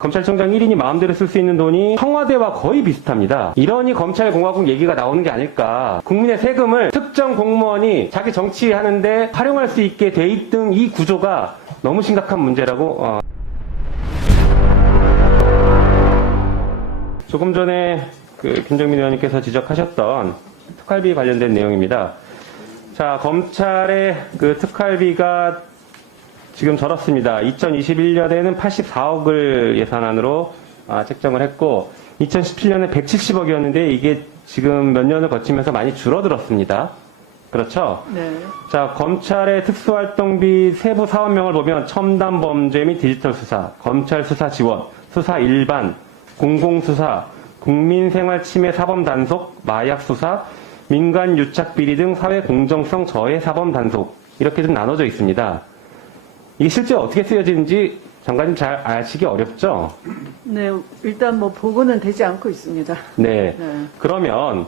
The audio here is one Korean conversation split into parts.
검찰총장 1인이 마음대로 쓸 수 있는 돈이 청와대와 거의 비슷합니다. 이러니 검찰공화국 얘기가 나오는 게 아닐까. 국민의 세금을 특정 공무원이 자기 정치하는데 활용할 수 있게 돼 있던 이 구조가 너무 심각한 문제라고 어, 조금 전에 그 김정민 의원님께서 지적하셨던 특활비 관련된 내용입니다. 자, 검찰의 그 특활비가 지금 저렇습니다. 2021년에는 84억을 예산안으로 아, 책정을 했고 2017년에 170억이었는데 이게 지금 몇 년을 거치면서 많이 줄어들었습니다. 그렇죠? 네. 자, 검찰의 특수활동비 세부 사업명을 보면 첨단 범죄 및 디지털 수사, 검찰 수사 지원, 수사 일반, 공공수사, 국민생활 침해 사범 단속, 마약 수사, 민간 유착 비리 등 사회 공정성 저해 사범 단속 이렇게 좀 나눠져 있습니다. 이게 실제 어떻게 쓰여지는지 장관님 잘 아시기 어렵죠? 네, 일단 뭐 보고는 되지 않고 있습니다. 네. 네. 그러면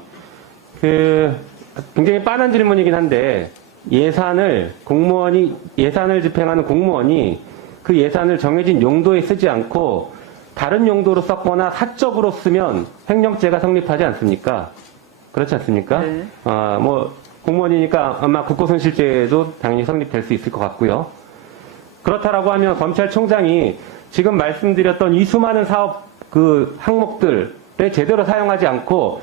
그 굉장히 빤한 질문이긴 한데 예산을 공무원이 예산을 집행하는 공무원이 그 예산을 정해진 용도에 쓰지 않고 다른 용도로 썼거나 사적으로 쓰면 횡령죄가 성립하지 않습니까? 그렇지 않습니까? 네. 아, 뭐 공무원이니까 아마 국고손실죄도 당연히 성립될 수 있을 것 같고요. 그렇다라고 하면 검찰총장이 지금 말씀드렸던 이 수많은 사업 그 항목들에 제대로 사용하지 않고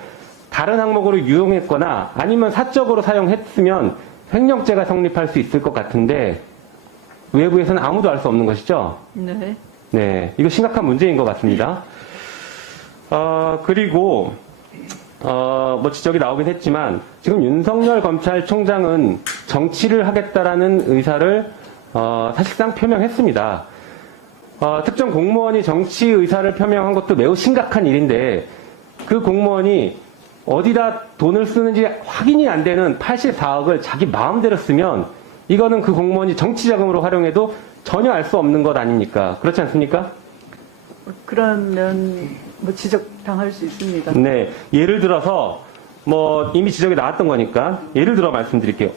다른 항목으로 유용했거나 아니면 사적으로 사용했으면 횡령죄가 성립할 수 있을 것 같은데 외부에서는 아무도 알 수 없는 것이죠. 네. 네, 이거 심각한 문제인 것 같습니다. 어, 그리고, 어, 뭐 지적이 나오긴 했지만, 지금 윤석열 검찰총장은 정치를 하겠다라는 의사를, 어, 사실상 표명했습니다. 어, 특정 공무원이 정치 의사를 표명한 것도 매우 심각한 일인데, 그 공무원이 어디다 돈을 쓰는지 확인이 안 되는 84억을 자기 마음대로 쓰면, 이거는 그 공무원이 정치 자금으로 활용해도 전혀 알 수 없는 것 아닙니까? 그렇지 않습니까? 그러면 뭐 지적 당할 수 있습니다. 네. 예를 들어서, 뭐, 이미 지적이 나왔던 거니까, 예를 들어 말씀드릴게요.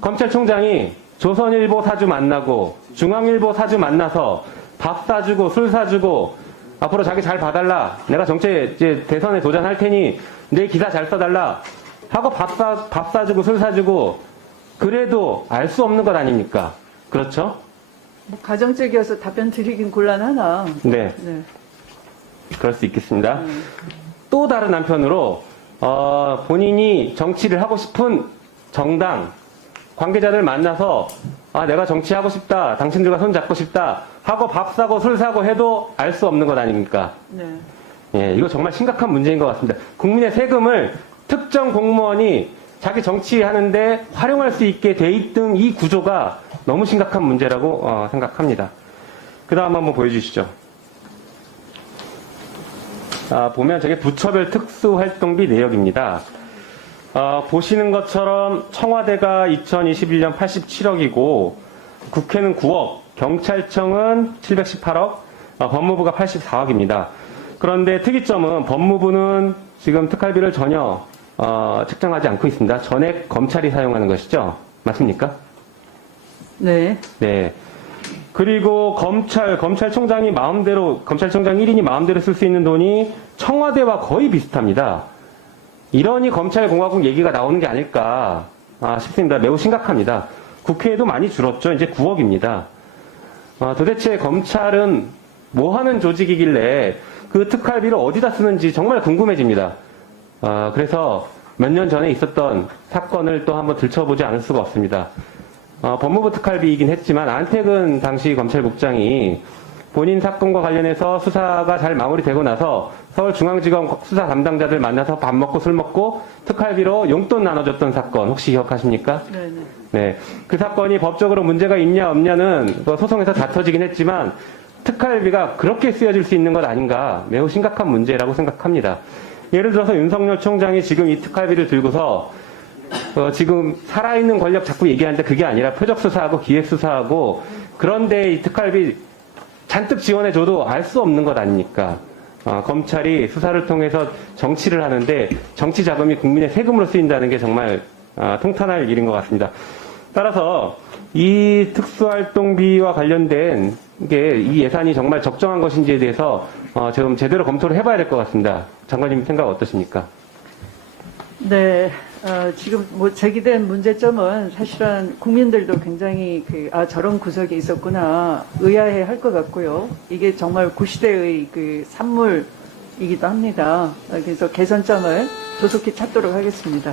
검찰총장이 조선일보 사주 만나고, 중앙일보 사주 만나서 밥 사주고, 술 사주고, 앞으로 자기 잘 봐달라. 내가 정치에 이제 대선에 도전할 테니 내 기사 잘 써달라. 하고 밥 사, 밥 사주고, 술 사주고, 그래도 알 수 없는 것 아닙니까? 그렇죠? 뭐 가정적이어서 답변 드리긴 곤란하나. 네. 네. 그럴 수 있겠습니다. 음. 또 다른 한편으로 어, 본인이 정치를 하고 싶은 정당 관계자들 만나서 아 내가 정치하고 싶다 당신들과 손 잡고 싶다 하고 밥 사고 술 사고 해도 알 수 없는 것 아닙니까? 네. 예, 이거 정말 심각한 문제인 것 같습니다. 국민의 세금을 특정 공무원이 자기 정치하는데 활용할 수 있게 돼 있던 이 구조가 너무 심각한 문제라고 어, 생각합니다. 그 다음 한번 보여주시죠. 아, 보면 저게 부처별 특수활동비 내역입니다. 아, 보시는 것처럼 청와대가 2021년 87억이고 국회는 9억, 경찰청은 718억, 아, 법무부가 84억입니다. 그런데 특이점은 법무부는 지금 특활비를 전혀 어, 책정하지 않고 있습니다. 전액 검찰이 사용하는 것이죠. 맞습니까? 네. 네. 그리고 검찰, 검찰총장이 마음대로, 검찰총장 1인이 마음대로 쓸 수 있는 돈이 청와대와 거의 비슷합니다. 이러니 검찰공화국 얘기가 나오는 게 아닐까 아, 싶습니다. 매우 심각합니다. 국회에도 많이 줄었죠. 이제 9억입니다. 아, 도대체 검찰은 뭐 하는 조직이길래 그 특활비를 어디다 쓰는지 정말 궁금해집니다. 아, 그래서 몇 년 전에 있었던 사건을 또 한번 들춰보지 않을 수가 없습니다. 어, 법무부 특활비이긴 했지만 안택은 당시 검찰국장이 본인 사건과 관련해서 수사가 잘 마무리되고 나서 서울중앙지검 수사 담당자들 만나서 밥 먹고 술 먹고 특활비로 용돈 나눠줬던 사건 혹시 기억하십니까? 네. 네. 네. 그 사건이 법적으로 문제가 있냐 없냐는 뭐 소송에서 다퉈지긴 했지만 특활비가 그렇게 쓰여질 수 있는 것 아닌가 매우 심각한 문제라고 생각합니다. 예를 들어서 윤석열 총장이 지금 이 특활비를 들고서 어, 지금 살아있는 권력 자꾸 얘기하는데 그게 아니라 표적 수사하고 기획 수사하고 그런데 이 특활비 잔뜩 지원해줘도 알 수 없는 것 아닙니까? 어, 검찰이 수사를 통해서 정치를 하는데 정치 자금이 국민의 세금으로 쓰인다는 게 정말 어, 통탄할 일인 것 같습니다. 따라서 이 특수활동비와 관련된 이게 이 예산이 정말 적정한 것인지에 대해서 어, 지금 제대로 검토를 해봐야 될 것 같습니다. 장관님 생각 어떠십니까? 네, 어, 지금 뭐 제기된 문제점은 사실은 국민들도 굉장히 그, 아, 저런 구석이 있었구나, 의아해 할 것 같고요. 이게 정말 구시대의 그 산물이기도 합니다. 어, 그래서 개선점을 조속히 찾도록 하겠습니다.